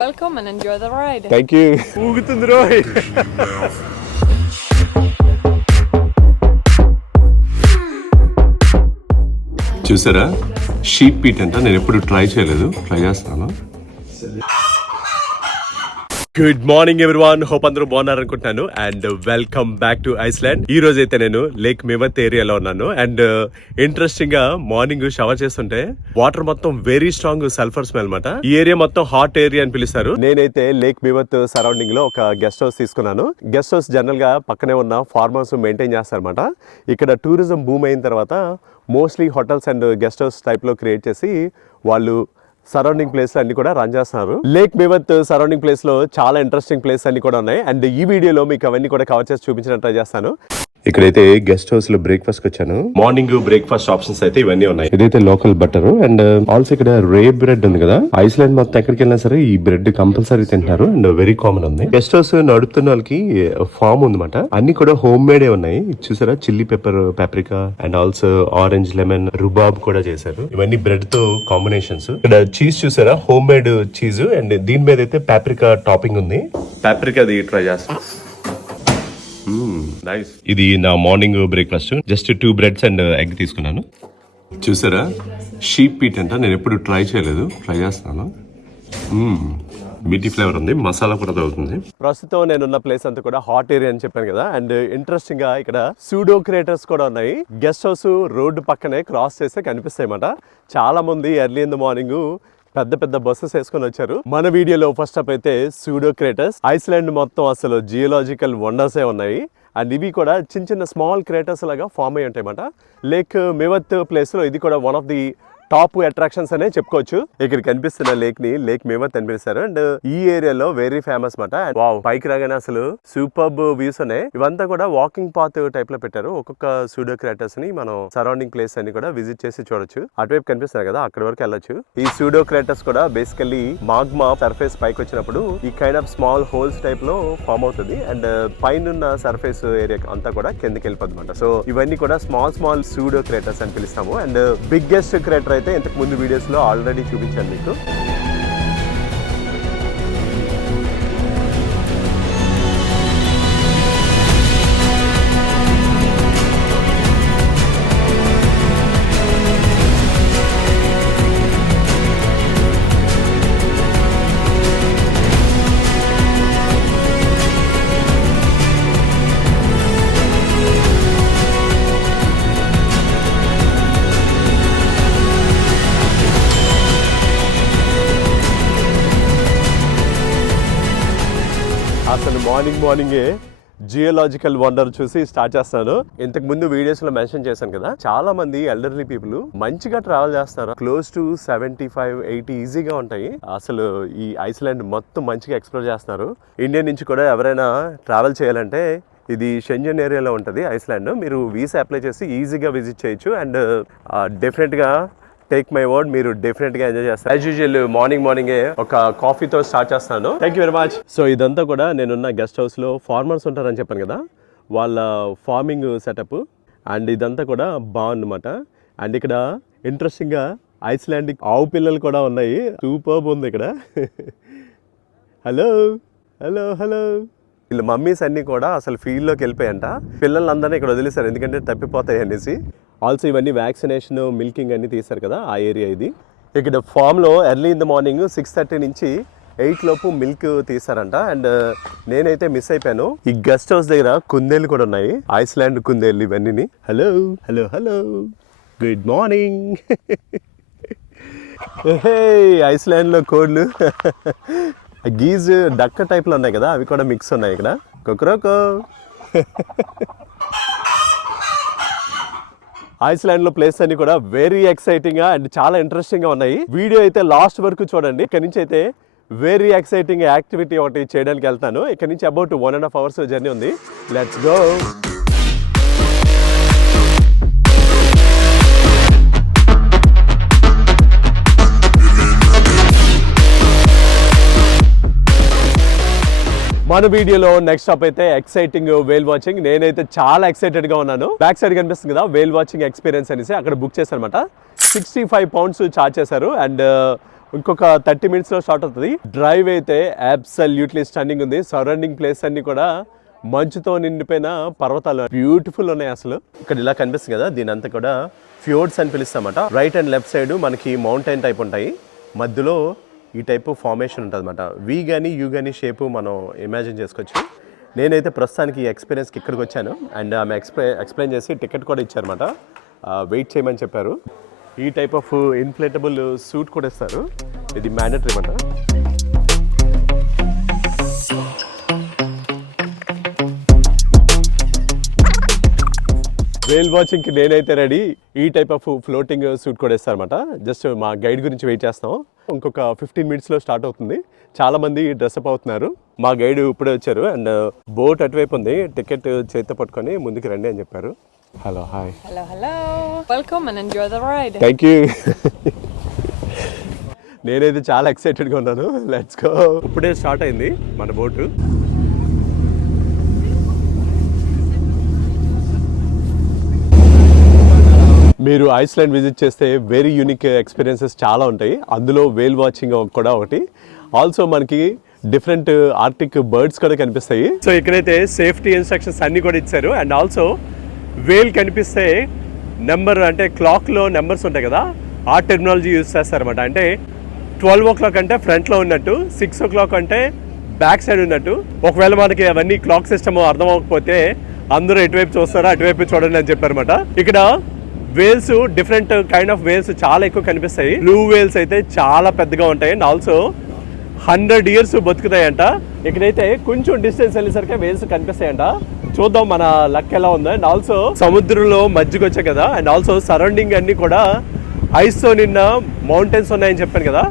Welcome and enjoy the ride. Thank you. ఊగుతుంది రోయ్. చూసారా sheep Pete అంట, నేను ఎప్పుడు ట్రై చేయలేదు, ట్రై చేస్తాను. గుడ్ మార్నింగ్ ఎవ్రీవన్, హోప్ అందరూ బాగున్నారు అనుకుంటున్నాను and welcome back to Iceland. ఈ రోజు అయితే నేను లేక్ మేవత్ ఏరియాలో ఉన్నాను అండ్ ఇంట్రెస్టింగ్ గా మార్నింగ్ షవర్ చేస్తుంటే వాటర్ మొత్తం వెరీ స్ట్రాంగ్ సల్ఫర్ స్మెల్ అనమాట. ఈ ఏరియా మొత్తం హాట్ ఏరియా అని పిలుస్తారు. నేనైతే లేక్ మేవత్ సరౌండింగ్ లో ఒక గెస్ట్ హౌస్ తీసుకున్నాను. గెస్ట్ హౌస్ జనరల్ గా పక్కనే ఉన్న ఫార్మర్స్ మెయింటైన్ చేస్తారనమాట. ఇక్కడ టూరిజం బూమ్ అయిన తర్వాత mostly hotels and guest house type లో క్రియేట్ చేసి వాళ్ళు సరౌండింగ్ ప్లేస్ అన్ని కూడా రన్ చేస్తున్నారు. లేక్ మేవత్ సరౌండింగ్ ప్లేస్ లో చాలా ఇంట్రెస్టింగ్ ప్లేస్ అన్ని కూడా ఉన్నాయి అండ్ ఈ వీడియోలో మీకు అవన్నీ కూడా కవర్ చేసి చూపించడం ట్రై చేస్తాను. ఇక్కడైతే గెస్ట్ హౌస్ లో బ్రేక్ఫాస్ట్ వచ్చాను. మార్నింగ్ బ్రేక్ఫాస్ట్ ఆప్షన్స్ అయితే ఇవన్నీ ఉన్నాయి. ఇదైతే లోకల్ బటర్ అండ్ ఆల్సో ఇక్కడ రే బ్రెడ్ ఉంది కదా. ఐస్లాండ్ మొత్తం ఎక్కడికి వెళ్ళినా సరే ఈ బ్రెడ్ కంపల్సరీ తింటారు అండ్ వెరీ కామన్ ఉంది. గెస్ట్ హౌస్ నడుపుతున్న వాళ్ళకి ఫామ్ ఉందన్నమాట. అన్ని కూడా హోమ్ మేడే ఉన్నాయి. చూసారా, chilli pepper, paprika and also orange, lemon, rhubarb కూడా చేశారు. ఇవన్నీ బ్రెడ్ తో కాంబినేషన్స్. ఇక్కడ చీజ్ చూసారా, హోమ్ మేడ్ చీజ్ అండ్ దీని మీద అయితే పాప్రికా టాపింగ్ ఉంది. పాప్రికాది ట్రై చేస్తాను. నైస్. ఇది నా morning breakfast. Just 2 breads and egg తీసుకున్నాను. చూసారా, షీప్ పీట్ అంట, నేను ఎప్పుడు ట్రై చేయలేదు, ట్రై చేస్తాను. మీటీ ఫ్లేవర్ ఉంది, మసాలా కూడా తగ్గుతుంది. ప్రస్తుతం నేనున్న ప్లేస్ అంతా కూడా హాట్ ఏరియా అని చెప్పాను కదా అండ్ ఇంట్రెస్టింగ్ గా ఇక్కడ సూడో క్రియేటర్స్ కూడా ఉన్నాయి. గెస్ట్ హౌస్ రోడ్డు పక్కనే క్రాస్ చేస్తే కనిపిస్తాయి అన్నమాట. చాలా మంది ఎర్లీ ఇన్ ద మార్నింగ్ పెద్ద పెద్ద బస్సెస్ వేసుకొని వచ్చారు. మన వీడియోలో ఫస్ట్ అప్ అయితే సూడో క్రేటర్స్. ఐస్లాండ్ మొత్తం అసలు జియోలాజికల్ వండర్సే ఉన్నాయి అండ్ ఇవి కూడా చిన్న చిన్న స్మాల్ క్రేటర్స్ లాగా ఫామ్ అయ్యి ఉంటాయి అన్నమాట. లేక్ మేవత్ ప్లేస్ లో ఇది కూడా one of the top attractions అనే చెప్పుకోవచ్చు. ఇక్కడ కనిపిస్తున్న లేక్ ని లేక్ మేవత్ అని పిలుస్తారు అండ్ ఈ ఏరియాలో వెరీ ఫేమస్ మాట. వావ్, పైకి రాగానే అసలు సూపర్బ్ వ్యూస్ ఉన్నాయి. ఇవంతా కూడా వాకింగ్ పాత్ టైప్ లో పెట్టారు. ఒక్కొక్క సూడో క్రేటర్స్ ని మనం సరౌండింగ్ ప్లేస్ అన్ని కూడా విజిట్ చేసి చూడొచ్చు. అటువైపు కనిపిస్తారు కదా, అక్కడి వరకు వెళ్ళొచ్చు. ఈ సూడో క్రేటర్స్ కూడా బేసికల్లీ మాగ్మా సర్ఫేస్ పైకి వచ్చినప్పుడు ఈ kind of small holes type లో ఫామ్ అవుతుంది అండ్ పైన సర్ఫేస్ ఏరియా అంతా కూడా కిందకి వెళ్ళిపోతుంది అనమాట. సో ఇవన్నీ కూడా స్మాల్ సూడో క్రేటర్స్ అని పిలుస్తాము అండ్ బిగ్గెస్ట్ క్రేటర్ అయితే ఇంతకు ముందు వీడియోస్ లో ఆల్రెడీ చూపించాను మీకు. అసలు మార్నింగే జియోలాజికల్ వండర్ చూసి స్టార్ట్ చేస్తాను. ఇంతకు ముందు వీడియోస్ లో మెన్షన్ చేశాను కదా, చాలా మంది ఎల్డర్లీ పీపుల్ మంచిగా ట్రావెల్ చేస్తారు. క్లోజ్ టు 75-80 ఈజీగా ఉంటాయి. అసలు ఈ ఐస్లాండ్ మొత్తం మంచిగా ఎక్స్ప్లోర్ చేస్తున్నారు. ఇండియా నుంచి కూడా ఎవరైనా ట్రావెల్ చేయాలంటే ఇది షెంజన్ ఏరియాలో ఉంటుంది ఐస్లాండ్. మీరు వీసా అప్లై చేసి ఈజీగా విజిట్ చేయొచ్చు అండ్ డెఫినెట్గా టేక్ మై వర్డ్, మీరు డెఫినెట్ గా ఎంజాయ్ చేస్తారు. యాజ్ యూజువల్ మార్నింగే ఒక కాఫీతో స్టార్ట్ చేస్తాను. Thank you very much. So ఇదంతా కూడా నేనున్న గెస్ట్ హౌస్ లో ఫార్మర్స్ ఉంటారని చెప్పాను కదా, వాళ్ళ ఫార్మింగ్ సెటప్ అండ్ ఇదంతా కూడా బాగుందన్నమాట. అండ్ ఇక్కడ ఇంట్రెస్టింగ్ గా ఐస్లాండ్ ఆవు పిల్లలు కూడా ఉన్నాయి. సూపర్బ్ ఉంది ఇక్కడ. Hello hello hello. వీళ్ళ మమ్మీస్ అన్ని కూడా అసలు ఫీల్డ్ లోకి వెళ్ళిపోయాయంట. పిల్లలందరినీ ఇక్కడ వదిలేశారు ఎందుకంటే తప్పిపోతాయి అనేసి. ఆల్సో ఇవన్నీ వ్యాక్సినేషన్, మిల్కింగ్ అన్ని తీశారు కదా, ఆ ఏరియా ఇది. ఇక్కడ ఫామ్లో ఎర్లీ ఇన్ ద మార్నింగ్ 6:30 నుంచి 8 లోపు మిల్క్ తీస్తారంట అండ్ నేనైతే మిస్ అయిపోయాను. ఈ గెస్ట్ హౌస్ దగ్గర కుందేళ్ళు కూడా ఉన్నాయి, ఐస్లాండ్ కుందేళ్ళు ఇవన్నీ. Hello hello hello, good morning. Iceland లో కోడ్లు గీజ్ డక్క టైప్ లో ఉన్నాయి కదా, అవి కూడా మిక్స్ ఉన్నాయి ఇక్కడ. కొక్రోకో. ఐస్లాండ్ లో ప్లేస్ అన్ని కూడా వెరీ ఎక్సైటింగ్ గా అండ్ చాలా ఇంట్రెస్టింగ్ గా ఉన్నాయి. వీడియో అయితే లాస్ట్ వరకు చూడండి. ఇక్కడ నుంచి అయితే వెరీ ఎక్సైటింగ్ యాక్టివిటీ ఒకటి చేయడానికి వెళ్తాను. ఇక్కడ నుంచి అబౌట్ 1.5 hours జర్నీ ఉంది. Let's go. మన వీడియోలో నెక్స్ట్ స్టాప్ అయితే ఎక్సైటింగ్ వేల్ వాచింగ్. నేనైతే చాలా ఎక్సైటెడ్ గా ఉన్నాను. బ్యాక్ సైడ్ కనిపిస్తుంది కదా వేల్ వాచింగ్ ఎక్స్పీరియన్స్ అనేసి, అక్కడ బుక్ చేశాను అనమాట. 65 pounds ఛార్జ్ చేశారు అండ్ ఇంకొక 30 మినిట్స్లో స్టార్ట్ అవుతుంది. డ్రైవ్ అయితే అబ్సల్యూట్లీ స్టన్నింగ్ ఉంది. సరౌండింగ్ ప్లేస్ అన్ని కూడా మంచుతో నిండిపోయిన పర్వతాలు బ్యూటిఫుల్ ఉన్నాయి. అసలు ఇక్కడ ఇలా కనిపిస్తుంది కదా, దీని అంతా కూడా ఫ్యూర్డ్స్ అని పిలుస్తామట. రైట్ అండ్ లెఫ్ట్ సైడ్ మనకి మౌంటైన్ టైప్ ఉంటాయి, మధ్యలో ఈ టైపు ఫార్మేషన్ ఉంటుంది అనమాట. వి కానీ యూ కానీ షేపు మనం ఇమాజిన్ చేసుకోవచ్చు. నేనైతే ప్రస్తుతానికి ఈ ఎక్స్పీరియన్స్కి ఇక్కడికి వచ్చాను అండ్ ఆమె ఎక్స్ప్లెయిన్ చేసి టికెట్ కూడా ఇచ్చారన్నమాట. వెయిట్ చేయమని చెప్పారు. ఈ టైప్ ఆఫ్ ఇన్ఫ్లేటబుల్ సూట్ కూడా ఇస్తారు, ఇది మ్యాండటరీ అన్నమాట. వేల్ వాచింగ్కి నేనైతే రెడీ. ఈ టైప్ ఆఫ్ ఫ్లోటింగ్ సూట్ కూడా ఇస్తారన్నమాట. జస్ట్ మా గైడ్ గురించి వెయిట్ చేస్తాం. ఇంకొక 15 మినిట్స్లో స్టార్ట్ అవుతుంది. చాలా మంది డ్రెస్అప్ అవుతున్నారు. మా గైడ్ ఇప్పుడే వచ్చారు అండ్ బోట్ అటువైపు ఉంది. టికెట్ చేతితో పట్టుకొని ముందుకు రండి అని చెప్పారు. Hello, hi. Hello, hello. Welcome and enjoy the ride. Thank you. నేనైతే చాలా ఎక్సైటెడ్గా ఉన్నాను. Let's go. ఇప్పుడే స్టార్ట్ అయింది మన బోటు. మీరు ఐస్లాండ్ విజిట్ చేస్తే వెరీ యూనిక్ ఎక్స్పీరియన్సెస్ చాలా ఉంటాయి. అందులో వేల్ వాచింగ్ కూడా ఒకటి. ఆల్సో మనకి డిఫరెంట్ ఆర్టిక్ బర్డ్స్ కూడా కనిపిస్తాయి. సో ఇక్కడైతే సేఫ్టీ ఇన్స్ట్రక్షన్స్ అన్నీ కూడా ఇచ్చారు. అండ్ ఆల్సో వేల్ కనిపిస్తే నెంబర్ అంటే క్లాక్లో నెంబర్స్ ఉంటాయి కదా, ఆ టెక్నాలజీ యూజ్ చేస్తారన్నమాట. అంటే 12 o'clock అంటే ఫ్రంట్లో ఉన్నట్టు, 6 o'clock అంటే బ్యాక్ సైడ్ ఉన్నట్టు. ఒకవేళ మనకి అవన్నీ క్లాక్ సిస్టమ్ అర్థం అవ్వకపోతే అందరూ ఎటువైపు చూస్తారో అటువైపు చూడండి అని చెప్పారన్నమాట. ఇక్కడ whales different kind of whales చాలా ఎక్కువ కనిపిస్తాయి. బ్లూ వేల్స్ అయితే చాలా పెద్దగా ఉంటాయి అండ్ ఆల్సో 100 years బతుకుతాయంట. ఇక్కడైతే కొంచెం డిస్టెన్స్ వెళ్ళేసరికి వేల్స్ కనిపిస్తాయంట. చూద్దాం మన లక్ ఎలా ఉందో. అండ్ ఆల్సో సముద్రంలో మధ్యకి వచ్చాయి కదా, అండ్ ఆల్సో సరౌండింగ్ అన్ని కూడా ఐస్తో నిన్న మౌంటైన్స్ ఉన్నాయని చెప్పాను కదా,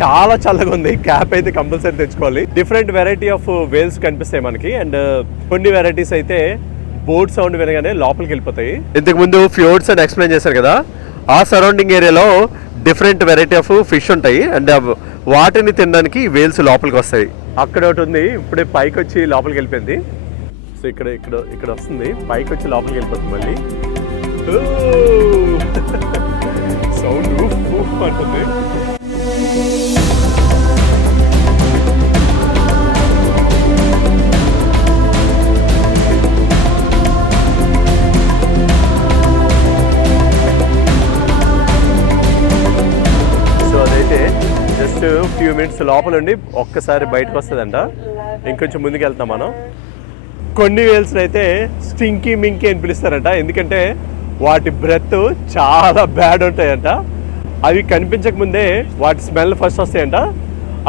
చాలా చల్లగా ఉంది. క్యాప్ అయితే కంపల్సరీ తెచ్చుకోవాలి. డిఫరెంట్ వెరైటీ ఆఫ్ వేల్స్ కనిపిస్తాయి మనకి. అండ్ కొన్ని వెరైటీస్ అయితే బోట్ సౌండ్ వినగానే లోపలికి వెళ్ళిపోతాయి. ఇంతకు ముందు ఫ్యూర్డ్స్ అని ఎక్స్ప్లెయిన్ చేశారు కదా, ఆ సరౌండింగ్ ఏరియాలో డిఫరెంట్ వెరైటీ ఆఫ్ ఫిష్ ఉంటాయి అండ్ వాటిని తినడానికి వేల్స్ లోపలికి వస్తాయి. అక్కడ ఒకటి ఉంది, ఇప్పుడే పైకి వచ్చి లోపలికి వెళ్ళిపోయింది. సో ఇక్కడ ఇక్కడ ఇక్కడ వస్తుంది, పైకి వచ్చి లోపలికి వెళ్ళిపోతుంది. మళ్ళీ సౌండ్ అంటుంది. జస్ట్ ఫ్యూ మినిట్స్ లోపల ఉండి ఒక్కసారి బయటకు వస్తుందంట. ఇంకొంచెం ముందుకు వెళ్తాం మనం. కొన్ని వేల్స్ అయితే స్టింకీ మింకీ అని పిలుస్తారంట, ఎందుకంటే వాటి బ్రెత్ చాలా బ్యాడ్ ఉంటాయంట. అవి కనిపించక ముందే వాటి స్మెల్ ఫస్ట్ వస్తాయంట.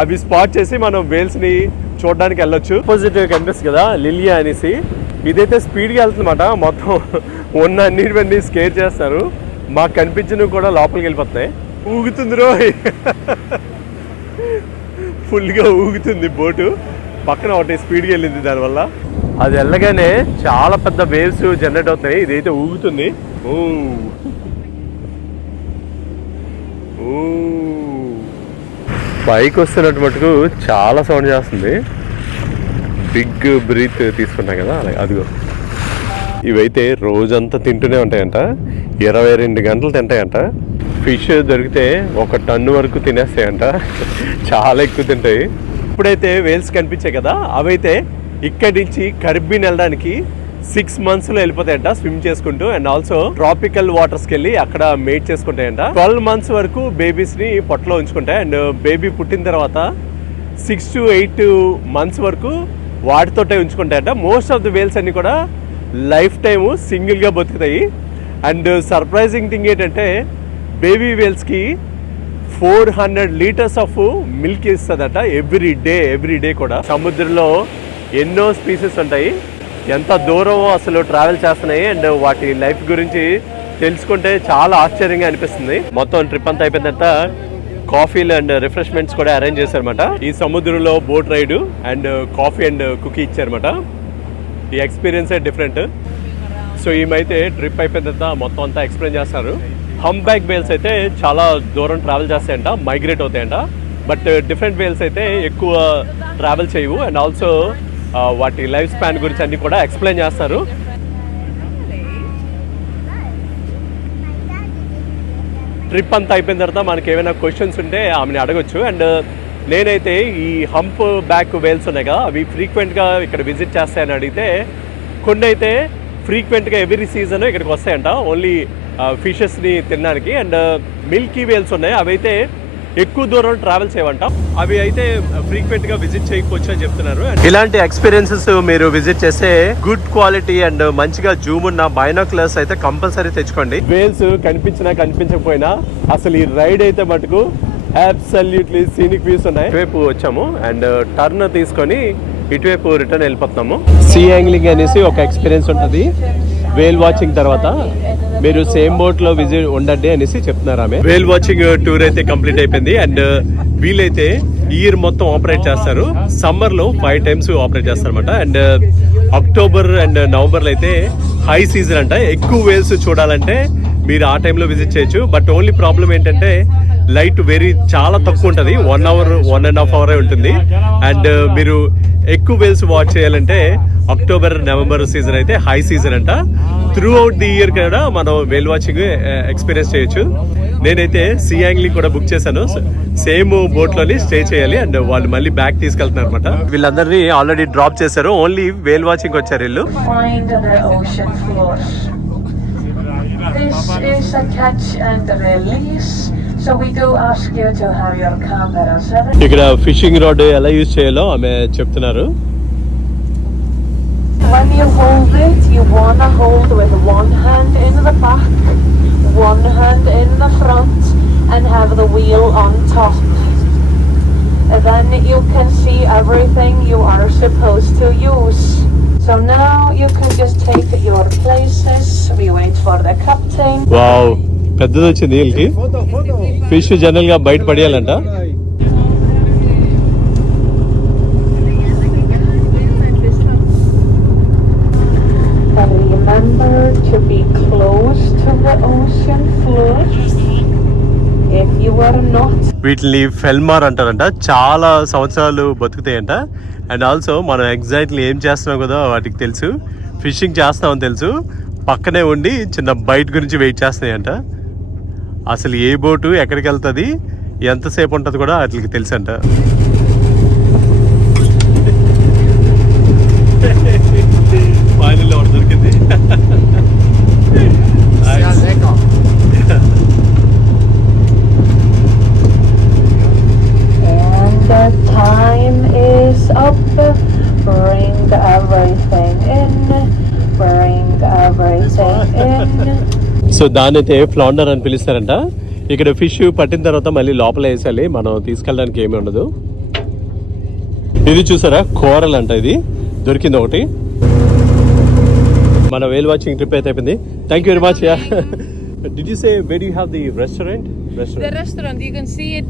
అవి స్పాట్ చేసి మనం వేల్స్ని చూడడానికి వెళ్ళొచ్చు. ఆపోజిట్ కనిపిస్తుంది కదా లిలియా అనేసి, ఇదైతే స్పీడ్గా వెళ్తుందన్నమాట. మొత్తం ఉన్న అన్నిటివన్నీ స్కేర్ చేస్తారు. మాకు కనిపించినవి కూడా లోపలికి వెళ్ళిపోతున్నాయి. ఊగుతుంది రోయ్, ఫుల్గా ఊగుతుంది బోటు. పక్కన ఒకటి స్పీడ్గా వెళ్ళింది, దానివల్ల అది వెళ్ళగానే చాలా పెద్ద వేవ్స్ జనరేట్ అవుతాయి. ఇదైతే ఊగుతుంది. పైకి వస్తున్నట్టు మటుకు చాలా సౌండ్ చేస్తుంది. బిగ్ బ్రీత్ తీసుకుంటాం కదా, అలాగే అదిగో. ఇవైతే రోజంతా తింటూనే ఉంటాయంట, 22 గంటలు తింటాయంట. ఫిష్ దొరికితే 1 టన్ను వరకు తినేస్తాయంట, చాలా ఎక్కువ తింటాయి. ఇప్పుడైతే వేల్స్ కనిపించాయి కదా, అవైతే ఇక్కడి నుంచి కరిబ్బియన్ వెళ్ళడానికి 6 monthsలో వెళ్ళిపోతాయంట స్విమ్ చేసుకుంటూ. అండ్ ఆల్సో ట్రాపికల్ వాటర్స్కి వెళ్ళి అక్కడ మేట్ చేసుకుంటాయంట. 12 months వరకు బేబీస్ని పొట్టలో ఉంచుకుంటాయి. అండ్ బేబీ పుట్టిన తర్వాత 6 to 8 months వరకు వాటితోటే ఉంచుకుంటాయంట. మోస్ట్ ఆఫ్ ది వేల్స్ అన్ని కూడా లైఫ్ టైము సింగిల్గా బతుకుతాయి. అండ్ సర్ప్రైజింగ్ థింగ్ ఏంటంటే బేబీ వేల్స్కి 400 liters ఆఫ్ మిల్క్ ఇస్తుందట ఎవ్రీ డే కూడా. సముద్రంలో ఎన్నో స్పీసెస్ ఉంటాయి, ఎంత దూరం అసలు ట్రావెల్ చేస్తున్నాయి. అండ్ వాటి లైఫ్ గురించి తెలుసుకుంటే చాలా ఆశ్చర్యంగా అనిపిస్తుంది. మొత్తం ట్రిప్ అంతా అయిపోయిన తర్వాత కాఫీలు అండ్ రిఫ్రెష్మెంట్స్ కూడా అరేంజ్ చేశారన్నమాట. ఈ సముద్రంలో boat ride and coffee and cookie ఇచ్చారన్నమాట. ఈ ఎక్స్పీరియన్స్ డిఫరెంట్. సో ఈమైతే ట్రిప్ అయిపోయిన తర్వాత మొత్తం అంతా ఎక్స్ప్లెయిన్ చేస్తారు. హంబ్యాక్ వేల్స్ అయితే చాలా దూరం ట్రావెల్ చేస్తాయంట, మైగ్రేట్ అవుతాయంట. బట్ డిఫరెంట్ వేల్స్ అయితే ఎక్కువ ట్రావెల్ చేయవు. అండ్ ఆల్సో వాటి లైఫ్ స్పాన్ గురించి అన్ని కూడా ఎక్స్ప్లెయిన్ చేస్తారు. ట్రిప్ అంతా అయిపోయిన తర్వాత మనకి ఏమైనా క్వశ్చన్స్ ఉంటే ఆమెని అడగొచ్చు. అండ్ నేనైతే ఈ హంప్ బ్యాక్ వేల్స్ ఉన్నాయి కదా, అవి ఫ్రీక్వెంట్గా ఇక్కడ విజిట్ చేస్తాయని అడిగితే కొన్ని అయితే ఫ్రీక్వెంట్గా ఎవ్రీ సీజన్ ఇక్కడికి వస్తాయంట ఓన్లీ ఫిషెస్ని తినడానికి. అండ్ మిల్కీ వేల్స్ ఉన్నాయి, అవి అయితే ఎక్కువ దూరం ట్రావెల్ చేయమంట, అవి అయితే ఫ్రీక్వెంట్ గా విజిట్ చేయకపోవచ్చు అని చెప్తున్నారు. ఇలాంటి ఎక్స్పీరియన్సెస్ మీరు విజిట్ చేస్తే గుడ్ క్వాలిటీ అండ్ మంచిగా జూమ్ ఉన్న బైనాక్యులర్స్ అయితే కంపల్సరీ తెచ్చుకోండి. వేల్స్ కనిపించినా కనిపించకపోయినా అసలు ఈ రైడ్ అయితే మటుకు అబ్సల్యూట్లీ సీనిక్ వ్యూస్ ఉన్నాయి. ఇటువైపు వచ్చాము అండ్ టర్న్ తీసుకొని ఇటువైపు రిటర్న్ వెళ్ళిపోతున్నాము. సీ యాంగ్లింగ్ అనేసి ఒక ఎక్స్పీరియన్స్ ఉంటుంది. వేల్ వాచింగ్ తర్వాత మీరు సేమ్ బోట్ లో విజిట్ ఉండండి అనేసి చెప్తున్నారు ఆమె. వేల్ వాచింగ్ టూర్ అయితే కంప్లీట్ అయిపోయింది. అండ్ వీలైతే ఇయర్ మొత్తం ఆపరేట్ చేస్తారు. సమ్మర్ లో 5 times ఆపరేట్ చేస్తారు అనమాట. అండ్ అక్టోబర్ అండ్ నవంబర్ లో అయితే హై సీజన్ అంట. ఎక్కువ వేల్స్ చూడాలంటే మీరు ఆ టైంలో విజిట్ చేయొచ్చు. బట్ ఓన్లీ ప్రాబ్లం ఏంటంటే లైట్ చాలా తక్కువ ఉంటుంది, 1 hour 1.5 hour ఉంటుంది. అండ్ మీరు ఎక్కువ వేల్స్ వాచ్ చేయాలంటే అక్టోబర్ నవంబర్ సీజన్ అయితే హై సీజన్ అంట. త్రూ అవుట్ ది ఇయర్ కూడా మనం వేల్ వాచింగ్ ఎక్స్పీరియన్స్ చేయొచ్చు. నేనైతే సీ యాంగ్లింగ్ కూడా బుక్ చేశాను. సేమ్ బోట్ లోని స్టే చేయాలి అండ్ వాళ్ళు మళ్ళీ బ్యాక్ తీసుకెళ్తున్నారు అనమాట. వీళ్ళందరినీ ఆల్రెడీ డ్రాప్ చేశారు, ఓన్లీ వేల్ వాచింగ్ వచ్చారు వీళ్ళు. This is a catch and release, so we do ask you to have your camera set. ఇక్కడ ఫిషింగ్ రాడ్ ఎలా యూజ్ చేయాలో ఆమె చెప్తున్నారు. When you hold it, you wanna hold with one hand in the back, one hand in the front, and have the wheel on top. And then you can see everything you are supposed to use. So now you can just take your places. We wait for the captain. Wow, పెద్దది వచ్చింది వీళ్ళకి. Fish general గా బయట పడేయాలంట. Remember to be close to the ocean floor. If you are not, వీటిని ఫెల్మార్ అంటారంట. చాలా సంవత్సరాలు బతుకుతాయంట. And also మనం ఎగ్జాక్ట్లీ ఏం చేస్తున్నాం కదా వాటికి తెలుసు, ఫిషింగ్ చేస్తామని తెలుసు. పక్కనే ఉండి చిన్న బైట్ గురించి వెయిట్ చేస్తాయంట. అసలు ఏ బోటు ఎక్కడికి వెళ్తుంది, ఎంతసేపు ఉంటుంది కూడా వాటికి తెలుసు అంట. దొరికింది. the time is up. Bring everything in. Bring everything in. So దాని అయితే ఫ్లౌండర్ అని పిలుస్తారంట. ఇక్కడ ఫిష్ పట్టిన తర్వాత మళ్ళీ లోపల వేసాలి, మనం తీసుకెళ్ళడానికి ఏమి ఉండదు. ఇది చూసారా, కోరల్ అంట. ఇది దొరికింది ఒకటి. మన వేల్ వాచింగ్ ట్రిప్ అయితే అయిపోయింది. Thank you very much. Did you say where do you have the restaurant? The restaurant, you can see it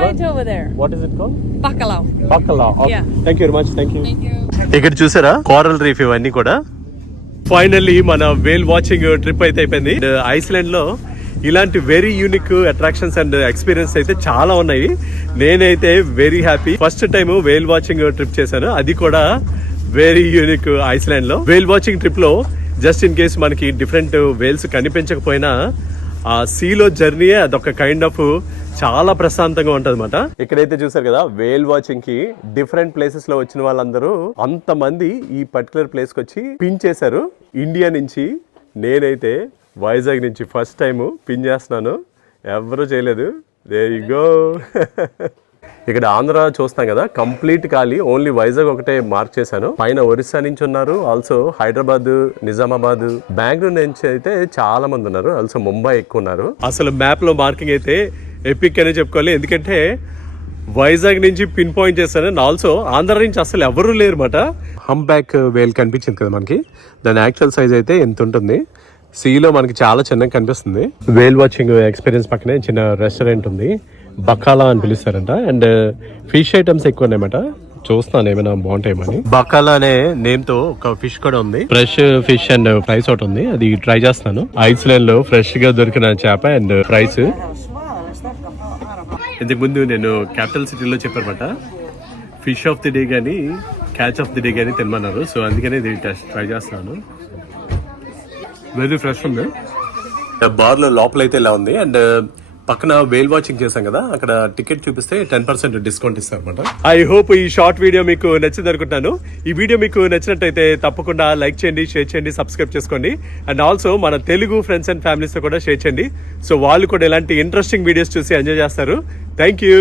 right over there. What is it called? Bacalao. Bacalao. Okay. Yeah. Thank you very much. Thank you. Thank you. ఇక్కడ చూసారా coral reef ఇవన్నీ కూడా. Finally మన వేల్ watching trip అయితే అయిపోయింది. Iceland లో ఇలాంటి very unique attractions and experience అయితే చాలా ఉన్నాయి. నేనైతే వెరీ హ్యాపీ. ఫస్ట్ టైం వేల్ వాచింగ్ ట్రిప్ చేశాను, అది కూడా వెరీ యూనిక్ ఐస్లాండ్ లో. వేల్ వాచింగ్ ట్రిప్ లో జస్ట్ ఇన్ కేస్ మనకి డిఫరెంట్ వేల్స్ కనిపించకపోయినా ఆ సీలో జర్నీ అదొక కైండ్ ఆఫ్ చాలా ప్రశాంతంగా ఉంటది అన్నమాట. ఇక్కడైతే చూసారు కదా, వేల్ వాచింగ్ కి డిఫరెంట్ ప్లేసెస్ లో వచ్చిన వాళ్ళందరూ అంతమంది ఈ పర్టికులర్ ప్లేస్ కి వచ్చి పిన్ చేశారు. ఇండియా నుంచి నేనైతే వైజాగ్ నుంచి ఫస్ట్ టైం పిన్ చేస్తున్నాను, ఎవరు చేయలేదు. There you go. ఇక్కడ ఆంధ్ర చూస్తాం కదా, కంప్లీట్ ఖాళీ, ఓన్లీ వైజాగ్ ఒకటే మార్క్ చేశాను. పైన ఒరిస్సా నుంచి ఉన్నారు, ఆల్సో హైదరాబాద్, నిజామాబాద్, బెంగళూరు నుంచి అయితే చాలా మంది ఉన్నారు, ఆల్సో ముంబై ఎక్కువ ఉన్నారు. అసలు మ్యాప్ లో మార్కింగ్ అయితే ఎపిక్ అనే చెప్పుకోవాలి, ఎందుకంటే వైజాగ్ నుంచి పిన్ పాయింట్ చేశాను. అండ్ ఆల్సో ఆంధ్ర నుంచి అసలు ఎవరు లేరు మాట. హంప్ బ్యాక్ వేల్ కనిపించింది కదా మనకి, దాని యాక్చువల్ సైజ్ అయితే ఎంత ఉంటుంది. సీలో మనకి చాలా చిన్నగా కనిపిస్తుంది. వేల్ వాచింగ్ ఎక్స్పీరియన్స్ పక్కనే చిన్న రెస్టారెంట్ ఉంది, బకాలా అని పిలుస్తారంట. అండ్ ఫిష్ ఐటమ్స్ ఎక్కువ ఉన్నాయన్నమాట. చూస్తాను ఏమైనా బాగుంటాయేమని. బకాలా అనే నేమ్ తో ఒక ఫిష్ కూడా ఉంది, ఫ్రెష్ ఫిష్ అండ్ ఫ్రైస్ ఒకటి ఉంది, అది ట్రై చేస్తాను. ఐస్లాండ్ లో ఫ్రెష్ గా దొరికిన చేప అండ్ ఫ్రైస్. ఇంతకు ముందు నేను క్యాపిటల్ సిటీలో చెప్పారన్నమాట, ఫిష్ ఆఫ్ ది డే కానీ క్యాచ్ ఆఫ్ ది డే కానీ తినమన్నారు. సో అందుకనే ఇది ట్రై చేస్తాను. వెరీ ఫ్రెష్ ఉంది. బార్ లో లోపల అయితే ఇలా ఉంది. అండ్ పక్కన వేల్ వాచింగ్ చేశాం కదా, అక్కడ టికెట్ చూపిస్తే 10% డిస్కౌంట్ ఇస్తారు అనమాట. ఐ హోప్ ఈ షార్ట్ వీడియో మీకు నచ్చింది అనుకుంటున్నాను. ఈ వీడియో మీకు నచ్చినట్టయితే తప్పకుండా లైక్ చేయండి, షేర్ చేయండి, సబ్స్క్రైబ్ చేసుకోండి. అండ్ ఆల్సో మన తెలుగు ఫ్రెండ్స్ అండ్ ఫ్యామిలీస్ తో కూడా షేర్ చేయండి. సో వాళ్ళు కూడా ఇలాంటి ఇంట్రెస్టింగ్ వీడియోస్ చూసి ఎంజాయ్ చేస్తారు. Thank you.